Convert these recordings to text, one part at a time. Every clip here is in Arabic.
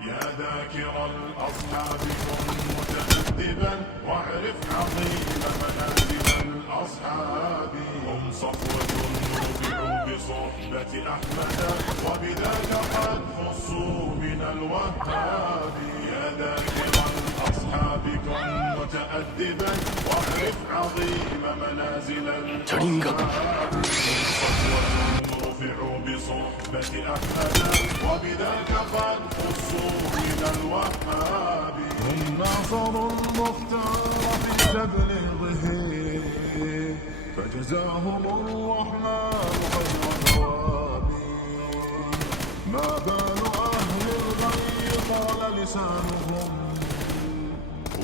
يا ذاكر الأصحاب كن متأدبا واعرف عظيم منازل الأصحاب. هم صفوة رفعوا بصحبة أحمد وبذاك قد خصوا من الوهاب. يا ذاكر الأصحاب كن متأدبا واعرف عظيم منازل الأصحاب. هم صفوة رفعوا بصحبة أحمد وبذاك قد خصوا من الوهاب. هم ناصروا المختار في تبليغه فجزاهم الرحمن خير ثواب. ما بال أهل الغي طال لسانهم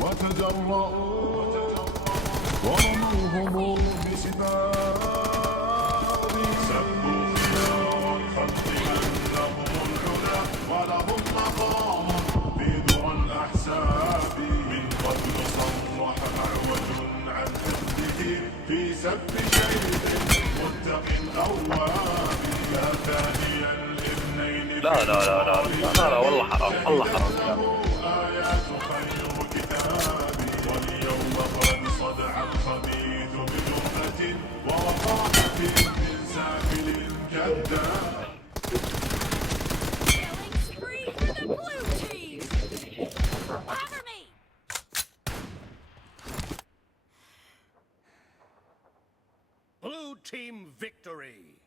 وتجرؤوا ورموهم بسباب. سبوا خيار الخلق من لهم العلا ولهم مقام في ذرى الأحساب. من قبل صرح أعوج عن حفظه في سب شيخ متق أواب. يا ثاني الاثنين لا لا لا لا لا لا والله حرام، والله حرام. آيات خير كتابي. واليوم قد صدع الخبيث بجرأة ووقاحة من سافل كذاب. Killing spree for the blue team! Cover me! Blue team victory!